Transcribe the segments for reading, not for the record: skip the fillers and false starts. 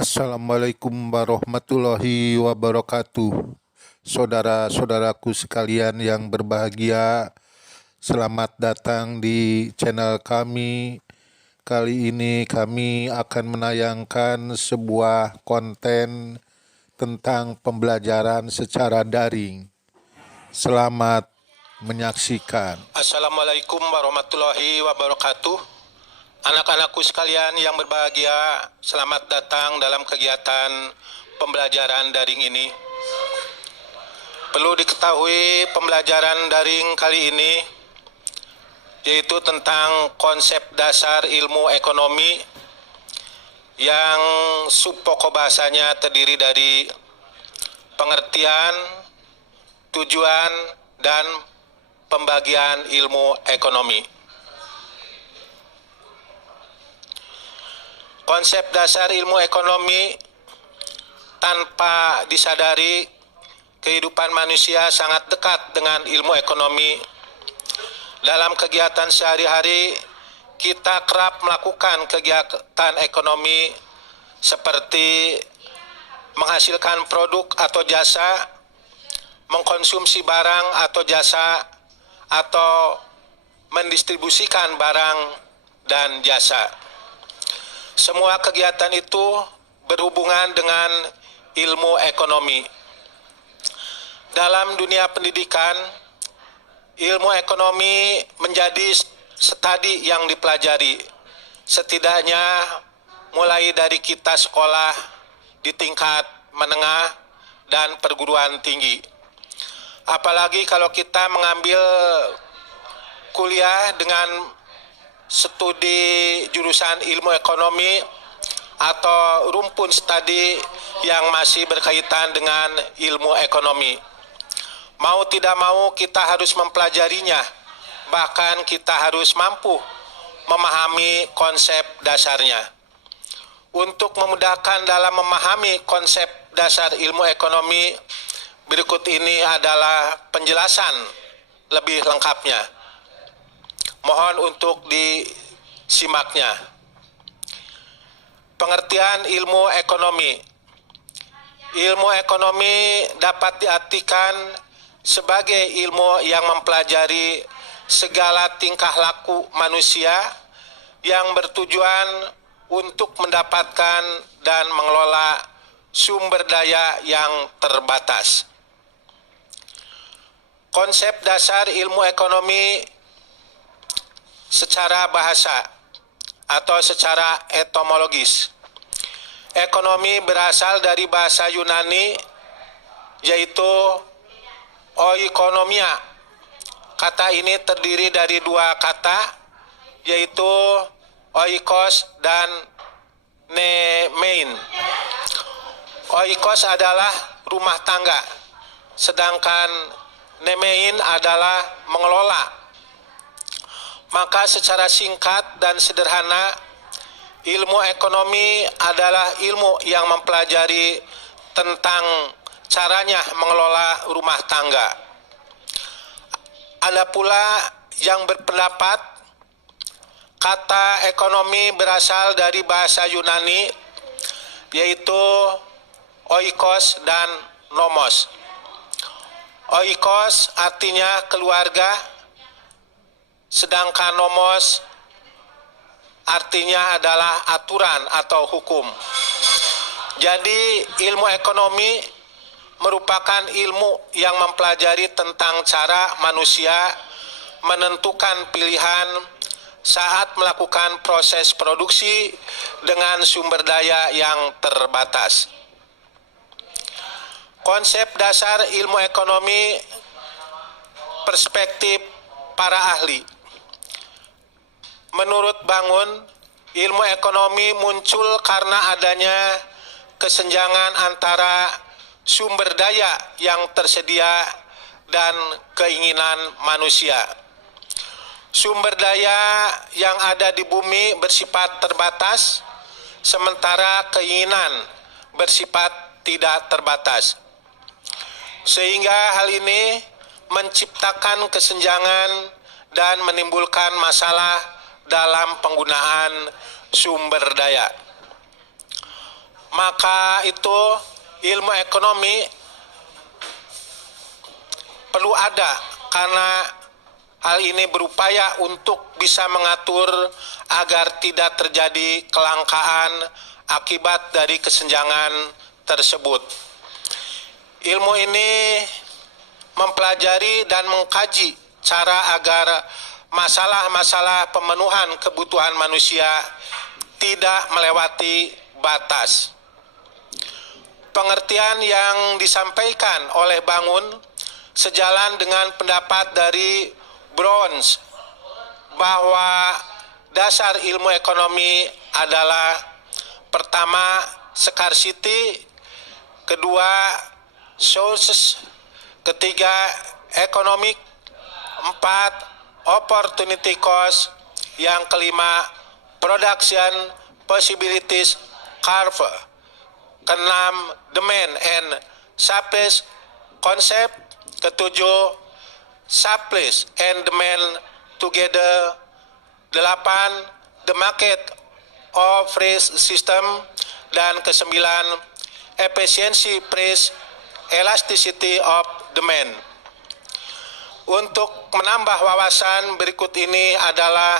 Assalamualaikum warahmatullahi wabarakatuh. Saudara-saudaraku sekalian yang berbahagia, selamat datang di channel kami. Kali ini kami akan menayangkan sebuah konten tentang pembelajaran secara daring. Selamat menyaksikan. Assalamualaikum warahmatullahi wabarakatuh. Anak-anakku sekalian yang berbahagia, selamat datang dalam kegiatan pembelajaran daring ini. Perlu diketahui pembelajaran daring kali ini yaitu tentang konsep dasar ilmu ekonomi yang subpokok bahasanya terdiri dari pengertian, tujuan, dan pembagian ilmu ekonomi. Konsep dasar ilmu ekonomi tanpa disadari kehidupan manusia sangat dekat dengan ilmu ekonomi. Dalam kegiatan sehari-hari kita kerap melakukan kegiatan ekonomi seperti menghasilkan produk atau jasa, mengkonsumsi barang atau jasa, atau mendistribusikan barang dan jasa. Semua kegiatan itu berhubungan dengan ilmu ekonomi. Dalam dunia pendidikan, ilmu ekonomi menjadi studi yang dipelajari, setidaknya mulai dari kita sekolah di tingkat menengah dan perguruan tinggi. Apalagi kalau kita mengambil kuliah dengan studi jurusan ilmu ekonomi atau rumpun studi yang masih berkaitan dengan ilmu ekonomi. Mau tidak mau kita harus mempelajarinya, bahkan kita harus mampu memahami konsep dasarnya. Untuk memudahkan dalam memahami konsep dasar ilmu ekonomi, berikut ini adalah penjelasan lebih lengkapnya. Mohon untuk disimaknya. Pengertian ilmu ekonomi. Ilmu ekonomi dapat diartikan sebagai ilmu yang mempelajari segala tingkah laku manusia yang bertujuan untuk mendapatkan dan mengelola sumber daya yang terbatas. Konsep dasar ilmu ekonomi secara bahasa atau secara etimologis. Ekonomi berasal dari bahasa Yunani yaitu oikonomia. Kata ini terdiri dari dua kata yaitu oikos dan nemein. Oikos adalah rumah tangga, sedangkan nemein adalah mengelola. Maka secara singkat dan sederhana, ilmu ekonomi adalah ilmu yang mempelajari tentang caranya mengelola rumah tangga. Ada pula yang berpendapat kata ekonomi berasal dari bahasa Yunani yaitu oikos dan nomos. Oikos artinya keluarga, sedangkan nomos artinya adalah aturan atau hukum. Jadi ilmu ekonomi merupakan ilmu yang mempelajari tentang cara manusia menentukan pilihan saat melakukan proses produksi dengan sumber daya yang terbatas. Konsep dasar ilmu ekonomi perspektif para ahli. Menurut Bangun, ilmu ekonomi muncul karena adanya kesenjangan antara sumber daya yang tersedia dan keinginan manusia. Sumber daya yang ada di bumi bersifat terbatas, sementara keinginan bersifat tidak terbatas. Sehingga hal ini menciptakan kesenjangan dan menimbulkan masalah dalam penggunaan sumber daya. maka itu ilmu ekonomi perlu ada, karena hal ini berupaya untuk bisa mengatur agar tidak terjadi kelangkaan akibat dari kesenjangan tersebut. Ilmu ini mempelajari dan mengkaji cara agar masalah-masalah pemenuhan kebutuhan manusia tidak melewati batas. Pengertian yang disampaikan oleh Bangun sejalan dengan pendapat dari Browns bahwa dasar ilmu ekonomi adalah pertama scarcity, kedua sources, ketiga economic, empat opportunity cost, yang kelima production possibilities curve, keenam demand and supply concept, ketujuh supply and demand together, delapan the market of price system, dan kesembilan efficiency price elasticity of demand. Untuk menambah wawasan, berikut ini adalah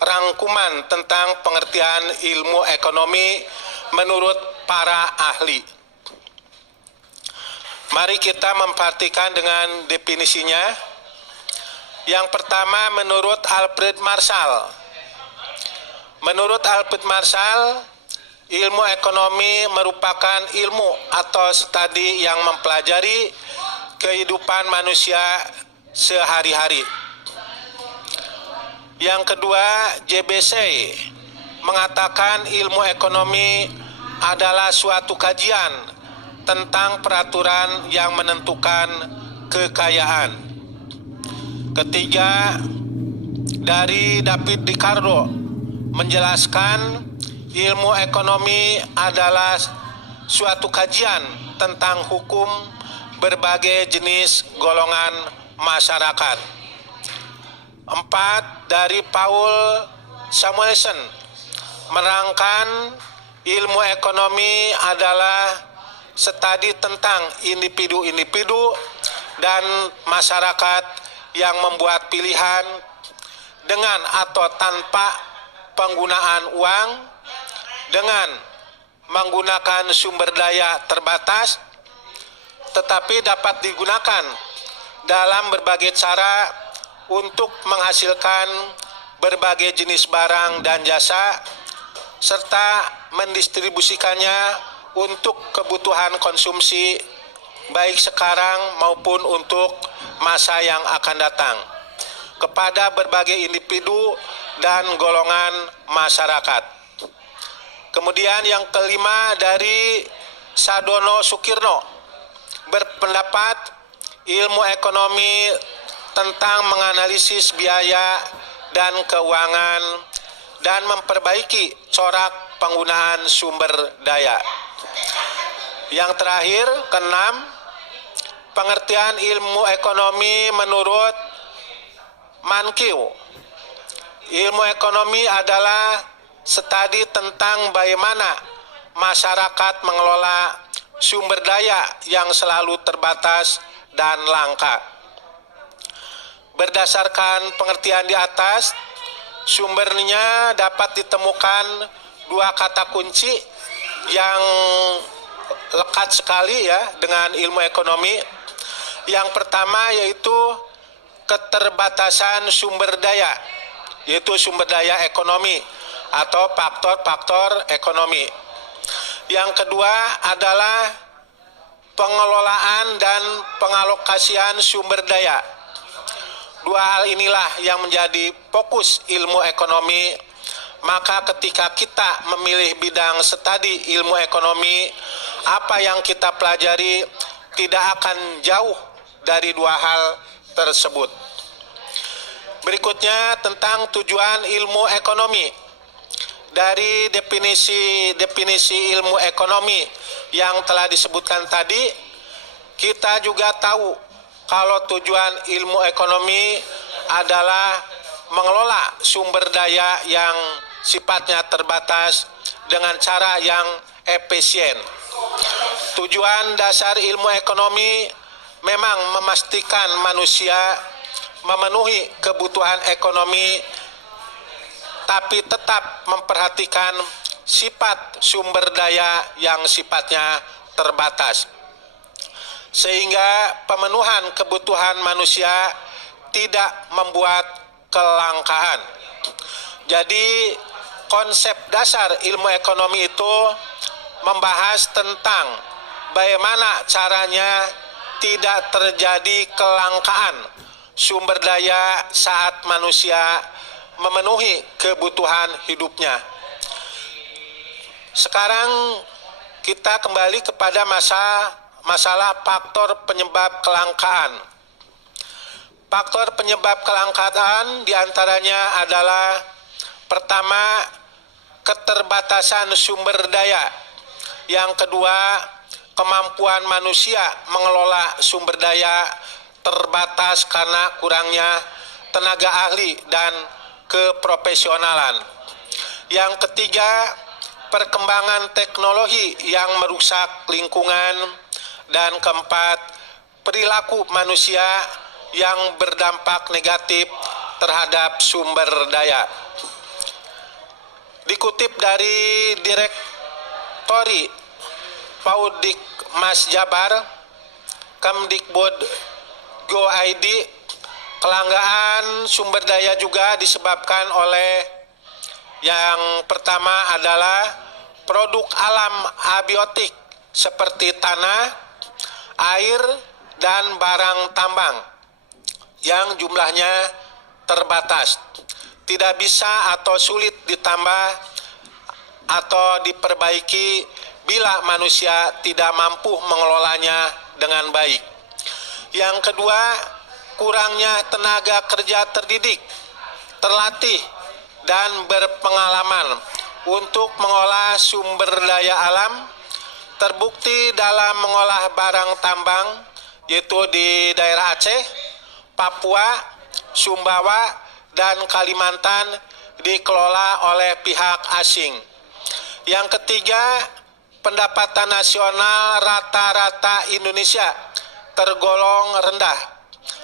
rangkuman tentang pengertian ilmu ekonomi menurut para ahli. Mari kita memperhatikan dengan definisinya. Yang pertama, menurut Alfred Marshall. Menurut Alfred Marshall, ilmu ekonomi merupakan ilmu atau studi yang mempelajari kehidupan manusia sehari-hari. Yang kedua, JBC mengatakan ilmu ekonomi adalah suatu kajian tentang peraturan yang menentukan kekayaan. Ketiga, dari David Ricardo menjelaskan ilmu ekonomi adalah suatu kajian tentang hukum berbagai jenis golongan masyarakat. Empat, dari Paul Samuelson menerangkan ilmu ekonomi adalah studi tentang individu-individu dan masyarakat yang membuat pilihan dengan atau tanpa penggunaan uang, dengan menggunakan sumber daya terbatas, tetapi dapat digunakan dalam berbagai cara untuk menghasilkan berbagai jenis barang dan jasa, serta mendistribusikannya untuk kebutuhan konsumsi baik sekarang maupun untuk masa yang akan datang kepada berbagai individu dan golongan masyarakat. Kemudian yang kelima, dari Sadono Sukirno berpendapat ilmu ekonomi tentang menganalisis biaya dan keuangan dan memperbaiki corak penggunaan sumber daya. Yang terakhir, keenam, pengertian ilmu ekonomi menurut Mankiw. Ilmu ekonomi adalah studi tentang bagaimana masyarakat mengelola sumber daya yang selalu terbatas dan langka. Berdasarkan pengertian di atas, sumbernya dapat ditemukan dua kata kunci yang lekat sekali ya dengan ilmu ekonomi. Yang pertama yaitu keterbatasan sumber daya, yaitu sumber daya ekonomi atau faktor-faktor ekonomi. Yang kedua adalah pengelolaan dan pengalokasian sumber daya. Dua hal inilah yang menjadi fokus ilmu ekonomi. Maka ketika kita memilih bidang studi ilmu ekonomi, apa yang kita pelajari tidak akan jauh dari dua hal tersebut. Berikutnya tentang tujuan ilmu ekonomi. Dari definisi ilmu ekonomi yang telah disebutkan tadi, kita juga tahu kalau tujuan ilmu ekonomi adalah mengelola sumber daya yang sifatnya terbatas dengan cara yang efisien. Tujuan dasar ilmu ekonomi memang memastikan manusia memenuhi kebutuhan ekonomi, tapi tetap memperhatikan sifat sumber daya yang sifatnya terbatas, sehingga pemenuhan kebutuhan manusia tidak membuat kelangkaan. Jadi konsep dasar ilmu ekonomi itu membahas tentang bagaimana caranya tidak terjadi kelangkaan sumber daya saat manusia memenuhi kebutuhan hidupnya. Sekarang kita kembali kepada masalah faktor penyebab kelangkaan. Faktor penyebab kelangkaan diantaranya adalah pertama, keterbatasan sumber daya. Yang kedua, kemampuan manusia mengelola sumber daya terbatas karena kurangnya tenaga ahli dan keprofesionalan. Yang ketiga, perkembangan teknologi yang merusak lingkungan. Dan keempat, perilaku manusia yang berdampak negatif terhadap sumber daya. Dikutip dari Direktori Paudikmas Jabar, Kemdikbud Go.id, kelangkaan sumber daya juga disebabkan oleh yang pertama adalah produk alam abiotik seperti tanah, air, dan barang tambang yang jumlahnya terbatas, tidak bisa atau sulit ditambah atau diperbaiki bila manusia tidak mampu mengelolanya dengan baik. Yang kedua, kurangnya tenaga kerja terdidik, terlatih, dan berpengalaman untuk mengolah sumber daya alam, terbukti dalam mengolah barang tambang, yaitu di daerah Aceh, Papua, Sumbawa, dan Kalimantan dikelola oleh pihak asing. Yang ketiga, pendapatan nasional rata-rata Indonesia tergolong rendah.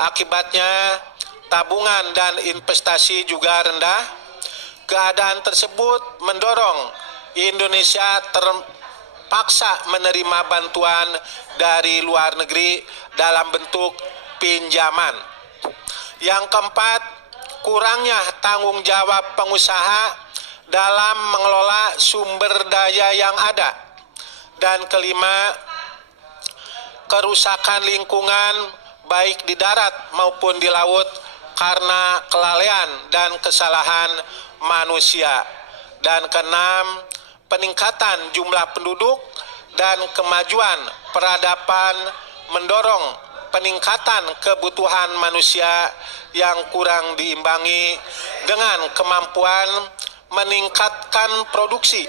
Akibatnya, tabungan dan investasi juga rendah. Keadaan tersebut mendorong Indonesia terpaksa menerima bantuan dari luar negeri dalam bentuk pinjaman. Yang keempat, kurangnya tanggung jawab pengusaha dalam mengelola sumber daya yang ada. Dan kelima, kerusakan lingkungan baik di darat maupun di laut karena kelalaian dan kesalahan manusia. Dan keenam, peningkatan jumlah penduduk dan kemajuan peradaban mendorong peningkatan kebutuhan manusia yang kurang diimbangi dengan kemampuan meningkatkan produksi.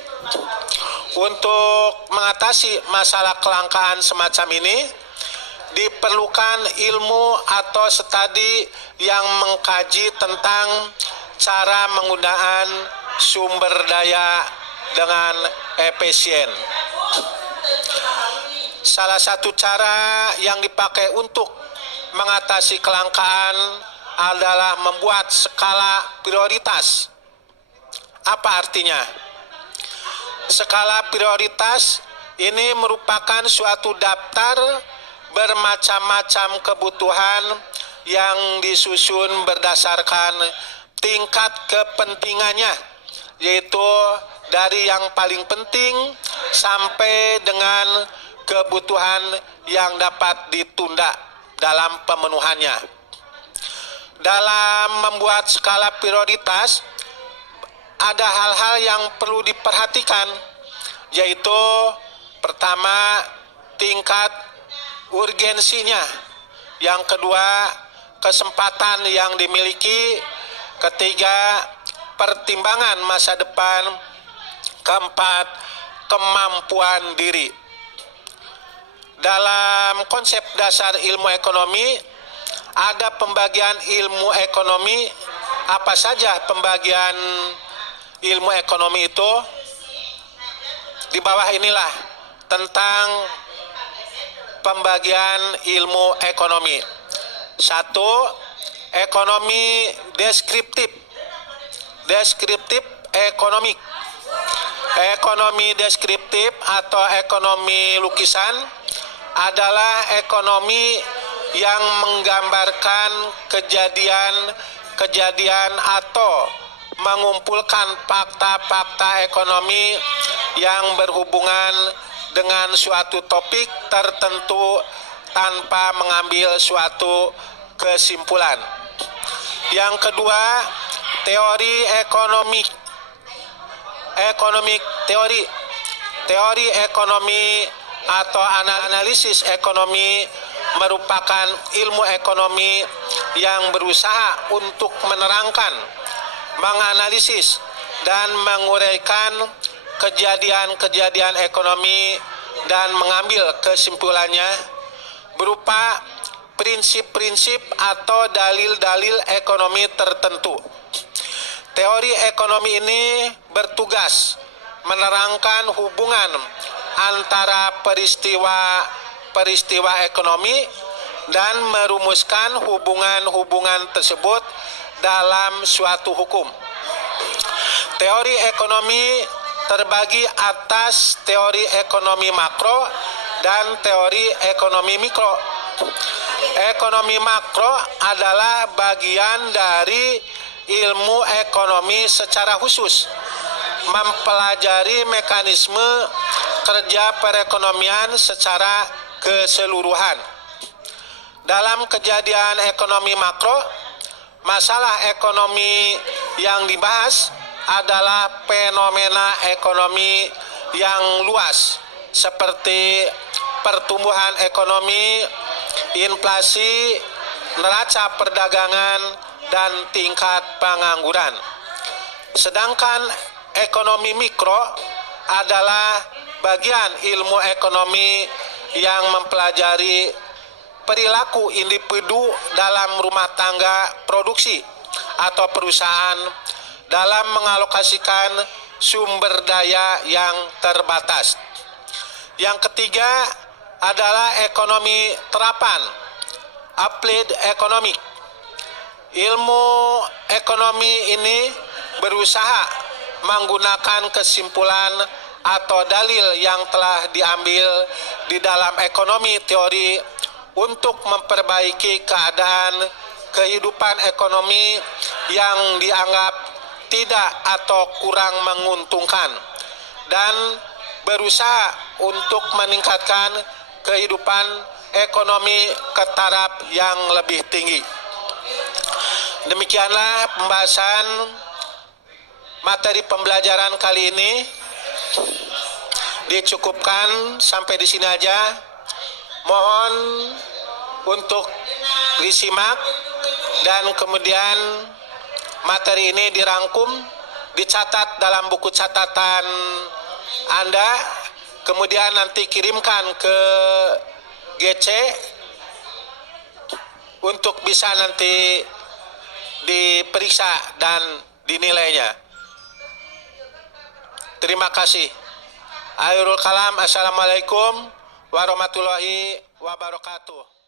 Untuk mengatasi masalah kelangkaan semacam ini, diperlukan ilmu atau studi yang mengkaji tentang cara penggunaan sumber daya dengan efisien. Salah satu cara yang dipakai untuk mengatasi kelangkaan adalah membuat skala prioritas. Apa artinya? Skala prioritas ini merupakan suatu daftar bermacam-macam kebutuhan yang disusun berdasarkan tingkat kepentingannya, yaitu dari yang paling penting sampai dengan kebutuhan yang dapat ditunda dalam pemenuhannya. Dalam membuat skala prioritas, ada hal-hal yang perlu diperhatikan, yaitu pertama, tingkat urgensinya. Yang kedua, kesempatan yang dimiliki. Ketiga, pertimbangan masa depan. Keempat, kemampuan diri. Dalam konsep dasar ilmu ekonomi, ada pembagian ilmu ekonomi. Apa saja pembagian ilmu ekonomi itu? di bawah inilah tentang pembagian ilmu ekonomi. 1. Ekonomi deskriptif. Deskriptif ekonomi. Ekonomi deskriptif atau ekonomi lukisan adalah ekonomi yang menggambarkan kejadian atau mengumpulkan fakta-fakta ekonomi yang berhubungan dengan suatu topik tertentu tanpa mengambil suatu kesimpulan. Yang kedua, teori ekonomi. Teori ekonomi atau analisis ekonomi merupakan ilmu ekonomi yang berusaha untuk menerangkan, menganalisis, dan menguraikan kejadian-kejadian ekonomi dan mengambil kesimpulannya berupa prinsip-prinsip atau dalil-dalil ekonomi tertentu. Teori ekonomi ini bertugas menerangkan hubungan antara peristiwa ekonomi dan merumuskan hubungan-hubungan tersebut dalam suatu hukum. Teori ekonomi terbagi atas teori ekonomi makro dan teori ekonomi mikro. Ekonomi makro adalah bagian dari ilmu ekonomi secara khusus, mempelajari mekanisme kerja perekonomian secara keseluruhan. Dalam kejadian ekonomi makro, masalah ekonomi yang dibahas adalah fenomena ekonomi yang luas seperti pertumbuhan ekonomi, inflasi, neraca perdagangan, dan tingkat pengangguran. Sedangkan ekonomi mikro adalah bagian ilmu ekonomi yang mempelajari perilaku individu dalam rumah tangga produksi atau perusahaan dalam mengalokasikan sumber daya yang terbatas. Yang ketiga adalah ekonomi terapan, applied economic. Ilmu ekonomi ini berusaha menggunakan kesimpulan atau dalil yang telah diambil di dalam ekonomi teori untuk memperbaiki keadaan kehidupan ekonomi yang dianggap tidak atau kurang menguntungkan dan berusaha untuk meningkatkan kehidupan ekonomi ke taraf yang lebih tinggi. Demikianlah pembahasan materi pembelajaran kali ini. Dicukupkan sampai di sini aja. Mohon untuk disimak dan kemudian materi ini dirangkum, dicatat dalam buku catatan Anda, kemudian nanti kirimkan ke GC untuk bisa nanti diperiksa dan dinilainya. Terima kasih. Akhirul kalam, assalamualaikum warahmatullahi wabarakatuh.